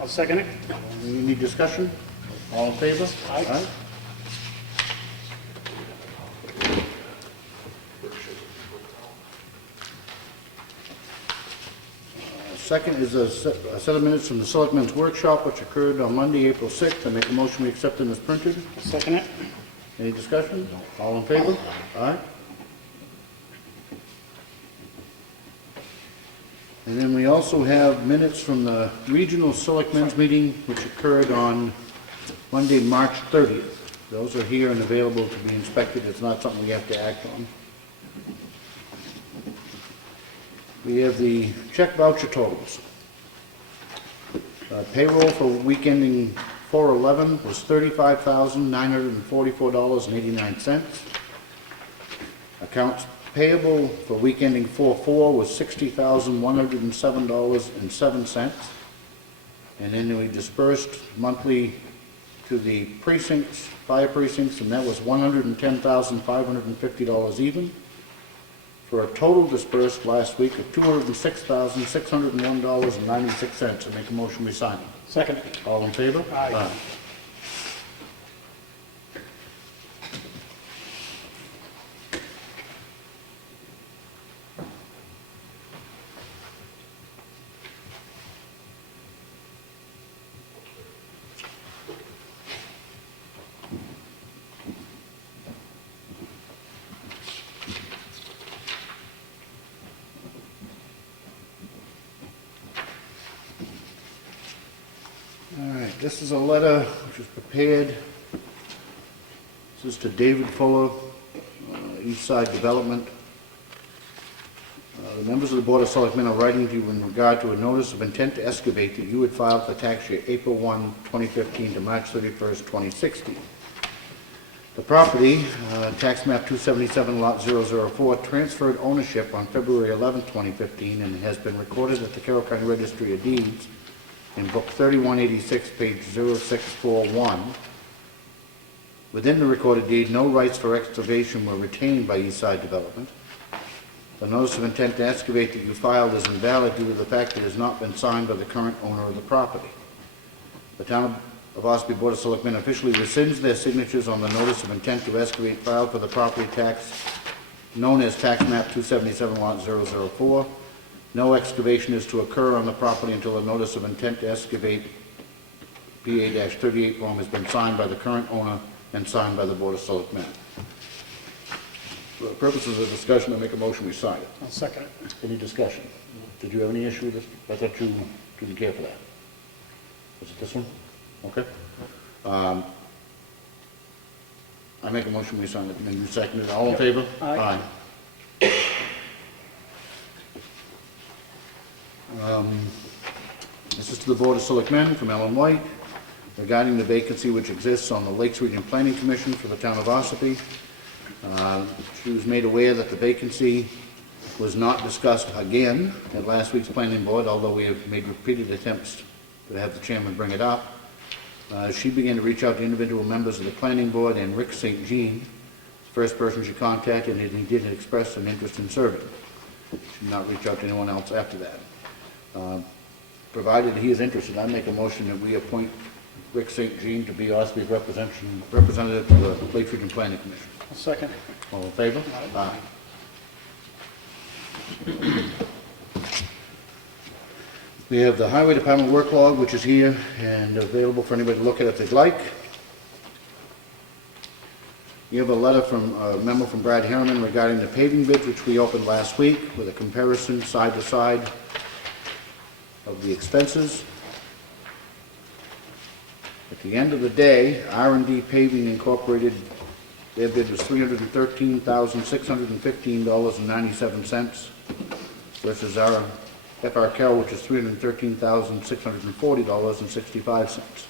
I'll second it. Any discussion? All in favor? Aye. Second is a set of minutes from the Selectmen's Workshop, which occurred on Monday, April 6th. I make a motion we accept them as printed. I'll second it. Any discussion? All in favor? Aye. And then we also have minutes from the Regional Selectmen's meeting, which occurred on Monday, March 30th. Those are here and available to be inspected. It's not something we have to act on. We have the check voucher totals. Payroll for week ending 4/11 was $35,944.89. Accounts payable for week ending 4/4 was $60,107.07. And then we dispersed monthly to the precincts, fire precincts, and that was $110,550 even, for a total dispersed last week of $206,601.96. I make a motion we sign them. Second. All in favor? Aye. All right, this is a letter which was prepared. This is to David Fuller, East Side Development. The members of the Board of Selectmen are writing to you in regard to a notice of intent to excavate that you had filed for tax year April 1, 2015 to March 31st, 2016. The property, tax map 277 lot 004, transferred ownership on February 11, 2015, and has been recorded at the Carroll County Registry of Deeds in book 3186, page 0641. Within the recorded deed, no rights for excavation were retained by East Side Development. The notice of intent to excavate that you filed is invalid due to the fact that it has not been signed by the current owner of the property. The Town of Ossipee Board of Selectmen officially rescinds their signatures on the notice of intent to excavate filed for the property tax known as tax map 277 lot 004. No excavation is to occur on the property until a notice of intent to excavate PA-38 form has been signed by the current owner and signed by the Board of Selectmen. For the purposes of discussion, I make a motion we sign it. I'll second it. Any discussion? Did you have any issue with this? I thought you didn't care for that. Was it this one? Okay. I make a motion we sign it, and you second it. All in favor? Aye. This is to the Board of Selectmen from Ellen White regarding the vacancy which exists on the Lakes Region Planning Commission for the Town of Ossipee. She was made aware that the vacancy was not discussed again at last week's planning board, although we have made repeated attempts to have the chairman bring it up. She began to reach out to individual members of the planning board, and Rick St. Jean, the first person she contacted, and he did express an interest in serving. She did not reach out to anyone else after that. Provided he is interested, I make a motion that we appoint Rick St. Jean to be Ossipee's representative to the Lakes Region Planning Commission. I'll second. All in favor? Aye. We have the Highway Department work log, which is here and available for anybody to look at if they'd like. You have a letter from a memo from Brad Harriman regarding the paving bids, which we opened last week, with a comparison side to side of the expenses. At the end of the day, R&D Paving Incorporated, their bid was $313,615.97 versus our FRCal, which is $313,640.65.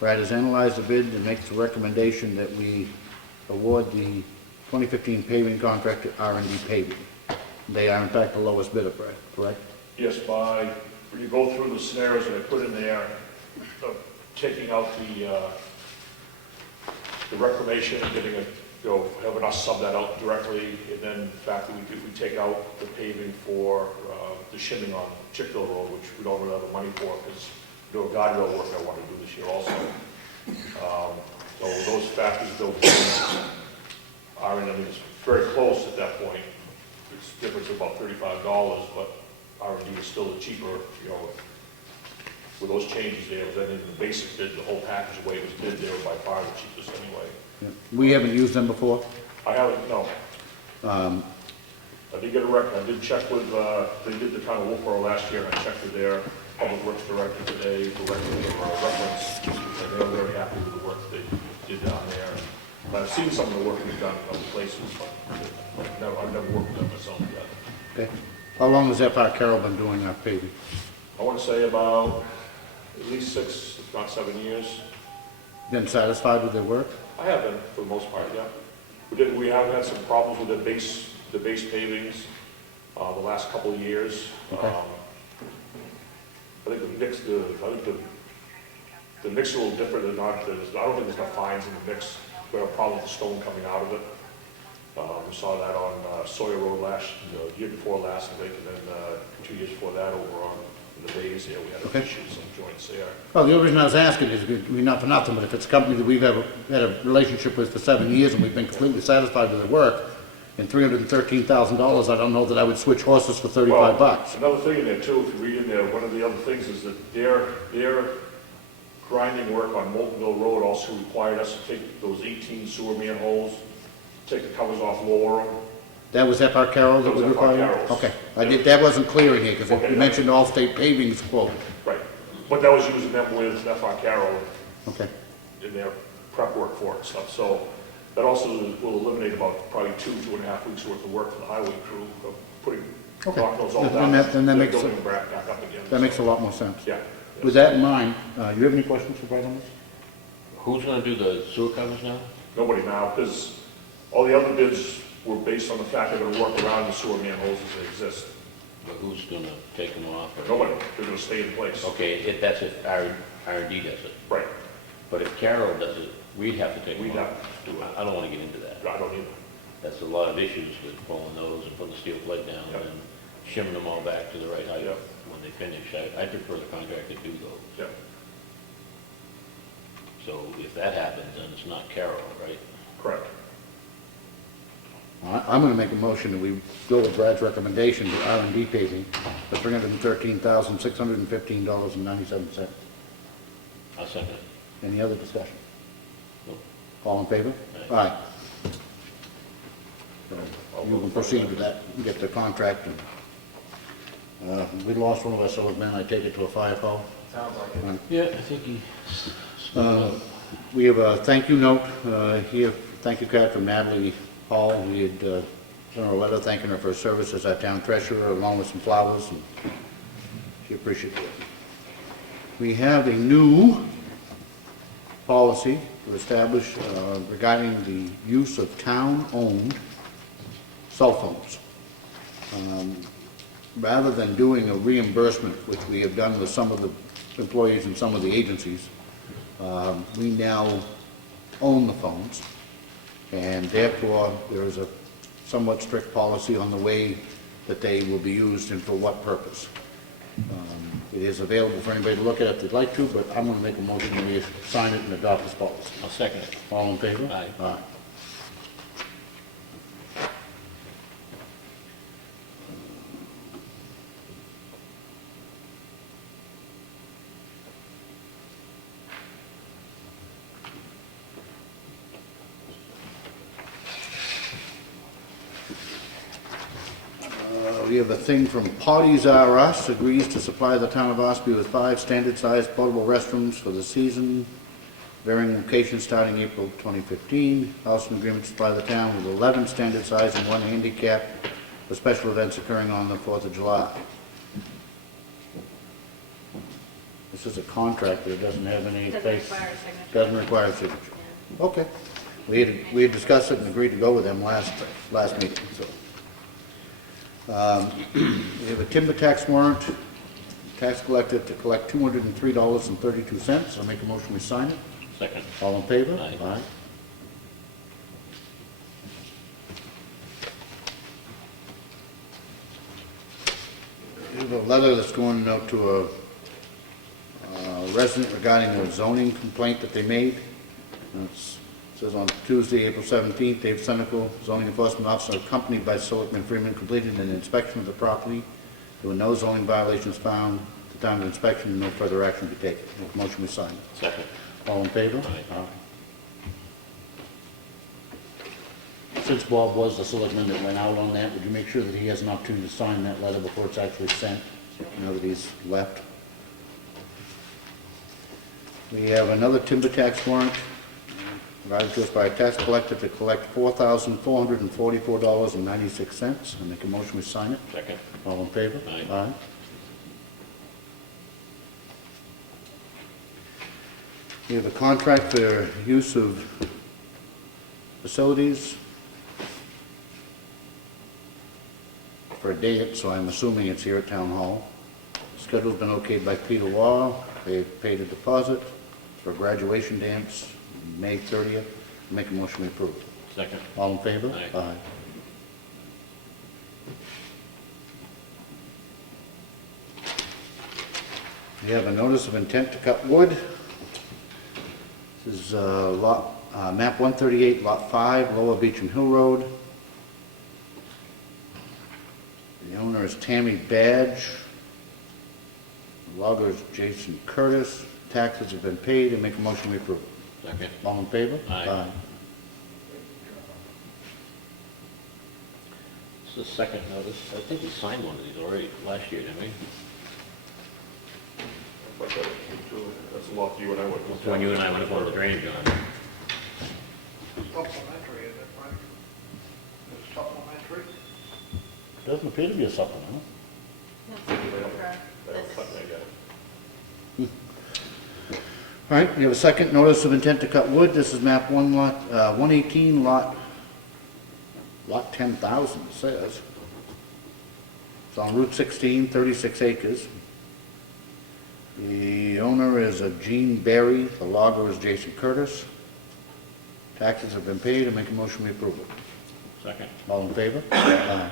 Brad has analyzed the bid and makes a recommendation that we award the 2015 paving contract to R&D Paving. They are in fact the lowest bidder, Brad, correct? Yes, when you go through the scenarios that I put in there, taking out the reclamation and getting a, having us sub that out directly, and then the fact that we take out the paving for the shimming on Chickville Road, which we don't really have the money for because do a guardrail work I want to do this year also. So those factors built in are, I mean, it's very close at that point. It's difference of about $35, but R&D is still cheaper, you know, with those changes there. Then in the basic bid, the whole package, the way it was bid, they were by far the cheapest anyway. Yeah. We haven't used them before? I haven't, no. Um, I did get a record, I did check with, they did the town of Wolfboro last year, and I checked with their public works director today for reference, and they were very happy with the work they did down there. And I've seen some of the work they've done in other places, but I've never worked with them myself yet. Okay. How long has F.R. Carroll been doing our paving? I want to say about at least 6, if not 7 years. Been satisfied with their work? I have been, for the most part, yeah. We have had some problems with the base pavings the last couple of years. Okay. I think the mix is a little different than not. I don't think there's enough fines in the mix. We have a problem with the stone coming out of it. We saw that on Sawyer Road year before last, I think, and then 2 years before that over on the bays there, we had issues, some joints there. Well, the only reason I was asking is, not for nothing, but if it's a company that we've had a relationship with for 7 years and we've been completely satisfied with their work, and $313,000, I don't know that I would switch horses for 35 bucks. Another thing in there too, if you read in there, one of the other things is that their grinding work on Moltenville Road also required us to take those 18 sewer manholes, take the covers off, lower them. That was F.R. Carroll that That was would F.R. require? Carroll's. Okay. That wasn't clear in here, because Okay. you mentioned All-State Paving's quote. Right, but that was using them with F.R. Carroll Okay. in their prep work for it and stuff. So that also will eliminate about probably 2.5 weeks worth of work for the highway crew of putting, Okay. knocking those all Then down. that- then that and makes building it- them back up again. That makes a lot more sense. Yeah. With that in mind, you have any questions for Brad on this? Who's gonna do the sewer covers now? Nobody now, because all the other bids were based on the fact they're gonna work around the sewer manholes as they exist. But who's gonna take them off? But nobody, they're gonna stay in place. Okay, that's if R&D does it. Right, But if Carroll does it, we'd have to take them we'd off. have to do it. I don't wanna get into that. I don't either. That's a lot of issues with pulling those and putting the steel plate down Yep. and shimming them all back to the right height Yep. when they finish. I prefer the contractor do those. Yeah, So if that happens, then it's not Carroll, right? correct. I'm going to make a motion that we go with Brad's recommendation to R&D paving for $313,615.97. I'll second it. Any other discussion? Nope. All in favor? Aye. Aye. So you can proceed with that, get the contract. And we lost one of our selectmen, I take it to a fire call. Sounds like it. Yeah, I think he... We have a thank you note here, thank you card from Natalie Hall. We had sent her a letter thanking her for her service as our town treasurer, along with some flowers, and she appreciated it. We have a new policy to establish regarding the use of town-owned cell phones. Rather than doing a reimbursement, which we have done with some of the employees and some of the agencies, we now own the phones, and therefore there is a somewhat strict policy on the way that they will be used and for what purpose. It is available for anybody to look at if they'd like to, but I'm going to make a motion that we sign it and adopt this policy. I'll second it. All in favor? Aye. Aye. We have a thing from Potties R Us, agrees to supply the town of Ossipee with 5 standard-sized portable restrooms for the season, varying locations starting April 2015. Also an agreement to supply the town with 11 standard-sized and 1 handicap for special events occurring on the 4th of July. This is a contract, but it doesn't have any Doesn't place. require a signature. Doesn't require a signature. Okay. We had discussed it and agreed to go with them last meeting, so. We have a timber tax warrant, tax collector to collect $203.32. I'll make a motion we sign it. Second. All in favor? Aye. We have a letter that's going out to a resident regarding a zoning complaint that they made. It says on Tuesday, April 17th, Dave Senical, zoning enforcement officer, accompanied by Selectman Freeman, completed an inspection of the property. There were no zoning violations found at the time of inspection, and no further action to be taken. Make a motion we sign. Second. All in favor? Aye. Since Bob was the selectman that went out on that, would you make sure that he has an opportunity to sign that letter before it's actually sent, now that he's left? We have another timber tax warrant, provided to us by a tax collector to collect $4,444.96. I make a motion we sign it. Second. All in favor? Aye. We have a contract for use of facilities for a date, so I'm assuming it's here at Town Hall. Schedule's been okayed by Peter Wall. They've paid a deposit for a graduation dance, May 30th. Make a motion we approve. Second. All in favor? Aye. We have a notice of intent to cut wood. This is map 138, lot 5, Lower Beach and Hill Road. The owner is Tammy Badge. The logger is Jason Curtis. Taxes have been paid, and make a motion we approve. Second. All in favor? Aye. This is the second notice. I think we signed one of these already last year, didn't we? But that's a lot you and I went. That's when you and I went up on the drainage on. Supplementary, is that right? It's supplementary? Doesn't appear to be a supplemental. All right, we have a second notice of intent to cut wood. This is map 118, lot 10,000, it says. It's on Route 16, 36 acres. The owner is Gene Berry. The logger is Jason Curtis. Taxes have been paid, and make a motion we approve it. Second. All in favor? Aye.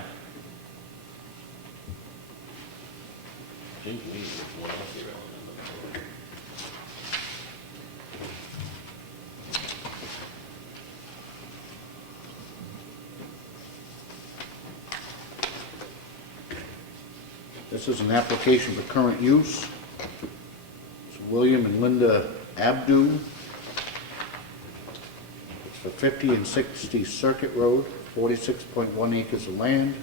Seems to me there's one else here. This is an application for current use. It's William and Linda Abdu. It's for 50 and 60 Circuit Road, 46.1 acres of land.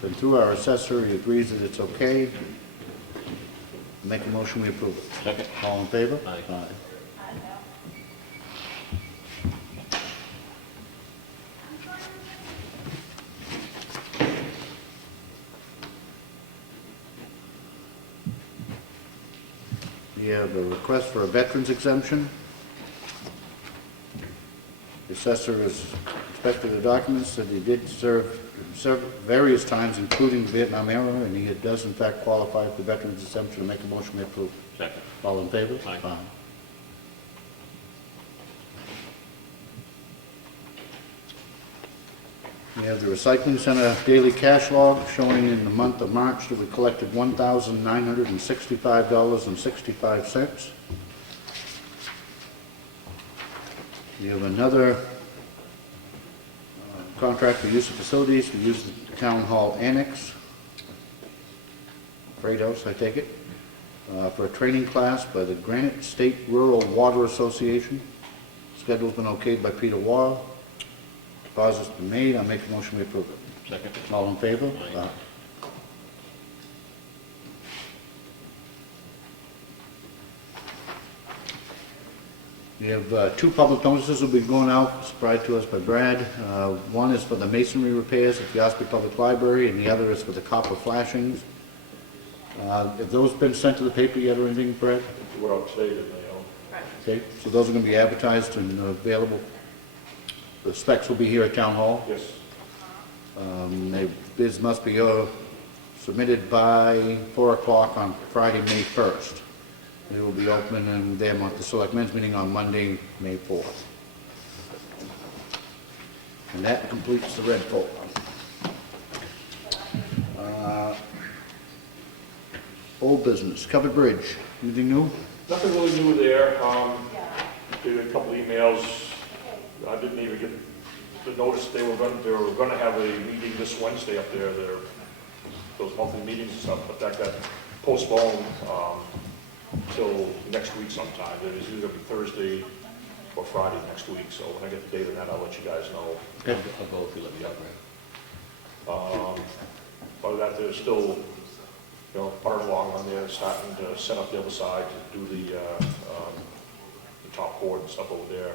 Been through our assessor, he agrees that it's okay. Make a motion, we approve it. Second. All in favor? Aye. We have a request for a veterans exemption. The assessor has inspected the documents, said he did serve various times, including the Vietnam era, and he does in fact qualify for veterans exemption. To make a motion, we approve. Second. All in favor? Aye. We have the recycling center daily cash log showing in the month of March that we collected $1,965.65. We have another contract for use of facilities. We use the Town Hall Annex, Freight House, I take it, for a training class by the Granite State Rural Water Association. Schedule's been okayed by Peter Wall. Deposit's been made. I'll make a motion we approve it. Second. All in favor? Aye. We have two public notices will be going out, supplied to us by Brad. One is for the masonry repairs at the Ossipee Public Library, and the other is for the copper flashings. Have those been sent to the paper yet or anything, Brad? What I've stated, Okay, so those are going to be advertised and available. The specs will be here at Town Hall. yes. Bids must be submitted by 4 o'clock on Friday, May 1st. They will be opening them at the Selectmen's meeting on Monday, May 4th. And that completes the red folder. Old business, covered bridge, anything new? Nothing really new there. Did a couple emails. I didn't even get the notice they were gonna have a meeting this Wednesday up there, those monthly meetings and stuff, but that got postponed till next week sometime. It is either gonna be Thursday or Friday next week, so when I get the date on that, I'll let you guys know. Okay. I'll go if you let me up, right? Other than that, there's still, butter along on there, starting to set up the other side, to do the top board and stuff over there.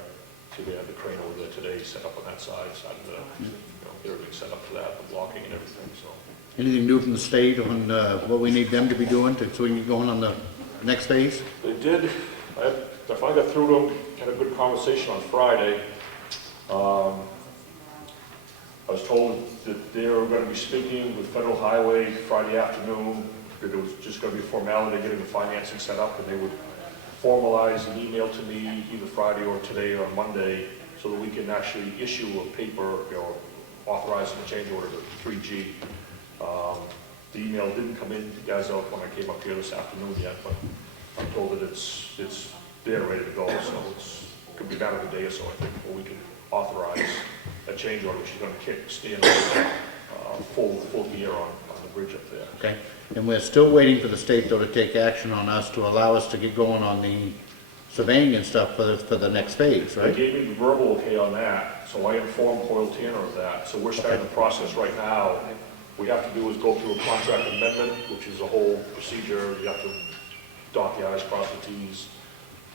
So they had the crane over there today, set up on that side, starting to, get everything set up for that, the blocking and everything, so. Anything new from the state on what we need them to be doing so we can get going on the next phase? They did, I finally got through to them, had a good conversation on Friday. I was told that they were going to be speaking with Federal Highway Friday afternoon, that it was just going to be a formality, getting the financing set up, and they would formalize an email to me either Friday or today or Monday, so that we can actually issue a paper, authorizing the change order to 3G. The email didn't come in as of when I came up here this afternoon yet, but I'm told that it's there, ready to go, so it could be about a day or so, I think, before we can authorize a change order, which is going to kick stand full gear on the bridge up there. Okay, and we're still waiting for the state though to take action on us to allow us to get going on the surveying and stuff for the next phase, They right? gave me the verbal okay on that, so I informed Hoyle Tanner of that. So we're starting the process right now. What we have to do is go through a contract amendment, which is a whole procedure. You have to dot the i's, cross the t's,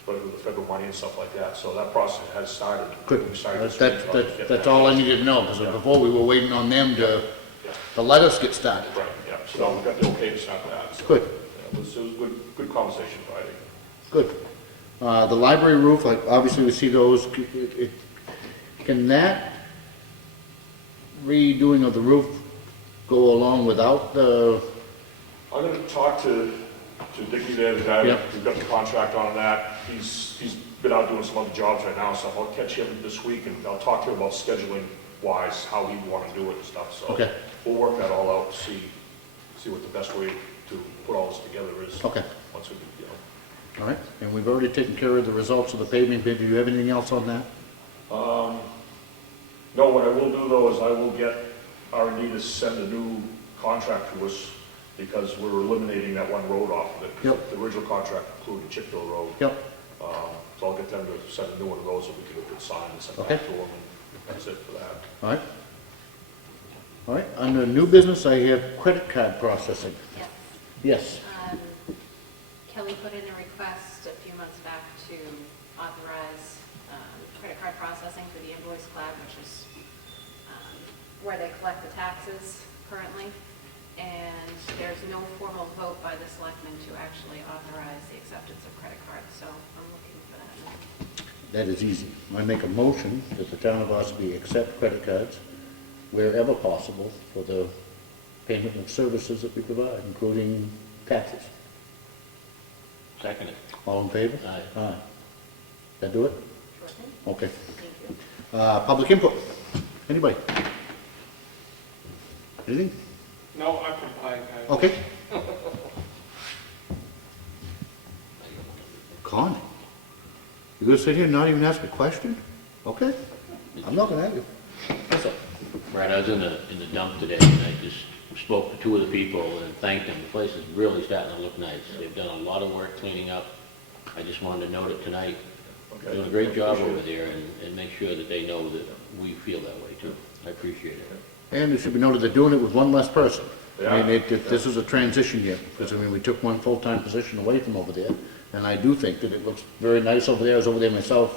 but with the federal money and stuff like that. So that process has started. Good, We started this week, so I can get that's that. all I needed to know, because before we were waiting on them to let us get started. Right, yeah, so now we got the okay to start that. So, Good. yeah, it was good conversation Friday. Good. The library roof, like, obviously we see those, can that redoing of the roof go along without the, I'm gonna talk to Dickie there, the guy Yep. who got the contract on that. He's been out doing some other jobs right now, so I'll catch him this week and I'll talk to him about scheduling wise, how he wanna do it and stuff, so. Okay. We'll work that all out, see what the best way to put all this together is. okay, Once we, all right. And we've already taken care of the results of the paving bid. Do you have anything else on that? No, what I will do though is I will get R&D to send a new contract to us because we're eliminating that one road off of it. Yep. The original contract included Chickville Road. Yep. So I'll get them to send a new one of those so we can get it signed and sent Okay. back to them, and that's it for that. All right. All right, under new business, I have credit card processing. Yes. Yes. Kelly put in a request a few months back to authorize credit card processing for the invoice cloud, which is where they collect the taxes currently. And there's no formal vote by the selectmen to actually authorize the acceptance of credit cards, so I'm looking for that now. That is easy. I make a motion that the town of Ossipee accept credit cards wherever possible for the payment of services that we provide, including taxes. Second it. All in favor? Aye. Aye. That do it? Sure thing. Okay. Thank you. Public input. Anybody? Anything? No, I'm compliant, guys. Okay. Con, you gonna sit here and not even ask a question? Okay. I'm not gonna have you. What's up? Right, I was in the dump today, and I just spoke to two of the people and thanked them. The place is really starting to look nice. They've done a lot of work cleaning up. I just wanted to note it tonight. Okay. Doing a great job Appreciate over it. there, and make sure that they know that we feel that way too. I appreciate it. And it should be noted, they're doing it with one less person. I mean, Yeah. this is a transition year, because, I mean, we took one full-time position away from over there, and I do think that it looks very nice over there. I was over there myself,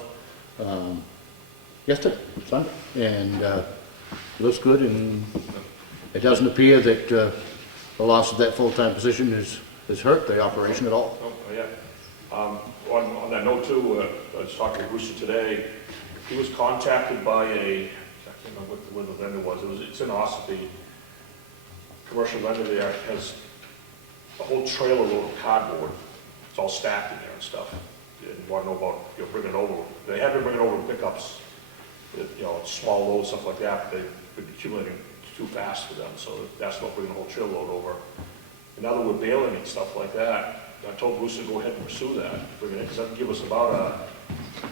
yesterday, Sunday, and, looks good, and it doesn't appear that, the loss of that full-time position has hurt the operation at all. Oh, yeah. On that note too, I was talking to Brewster today. He was contacted by I can't remember what the vendor was. It's in Ossipee. Commercial vendor there has a whole trailer load of cardboard. It's all stacked in there and stuff. And want to know about, bringing it over. They have been bringing it over in pickups, small loads, stuff like that, but they've been accumulating too fast for them. So that's about bringing the whole trailer load over. And now that we're bailing and stuff like that, I told Bruce to go ahead and pursue that, because that can give us about by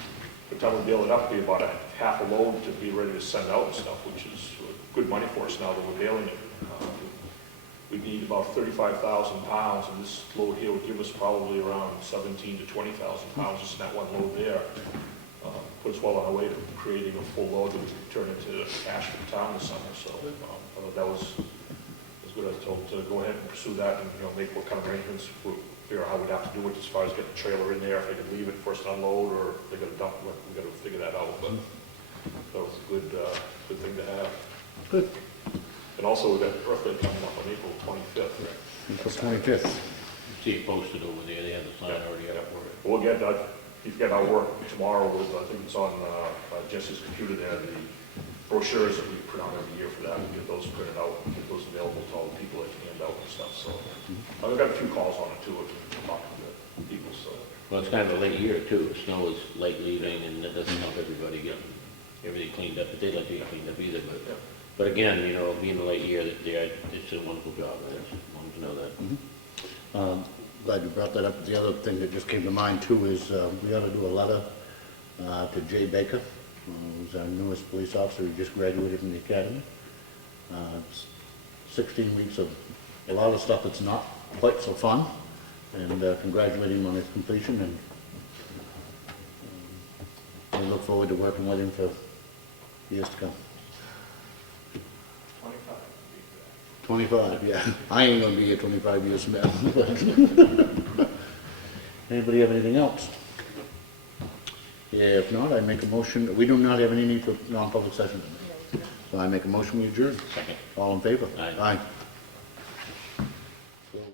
the time we bail it up, be about a half a load to be ready to send out and stuff, which is good money for us now that we're bailing it. We need about 35,000 pounds, and this load here would give us probably around 17 to 20,000 pounds, just in that one load there. Put us well on our way to creating a full load that we can turn into cash for the town this summer, so I thought that was good. I told him to go ahead and pursue that and, make what kind of arrangements, we'll figure out how we'd have to do it as far as getting the trailer in there, if they could leave it first unload, or if they gotta dump it, we gotta figure that out, but that was a good thing to have. Good. And also, we've got birthday coming up on April 25th. April 25th. See it posted over there, they have the sign already up for it. We'll get that, if you get our work tomorrow with, I think it's on Jesse's computer there, the brochures that we print out every year for that, we'll get those printed out, and get those available to all the people that can hand out and stuff, so. I've got a few calls on it too, talking to people, so. Well, it's kind of a late year too, snow is late leaving, and that doesn't help everybody get everything cleaned up, but they'd like to get cleaned up either, Yeah. but again, being a late year, it's a wonderful job, I just wanted to know that. Glad you brought that up. The other thing that just came to mind too is we ought to do a letter to Jay Baker, who's our newest police officer who just graduated from the academy. It's 16 weeks of a lot of stuff that's not quite so fun, and congratulate him on his completion, and we look forward to working with him for years to come. 25, yeah. I ain't gonna be here 25 years from now. Anybody have anything else? Yeah, if not, I make a motion. We do not have any need for non-public session. So I make a motion, we adjourn. Second. All in favor? Aye. Aye.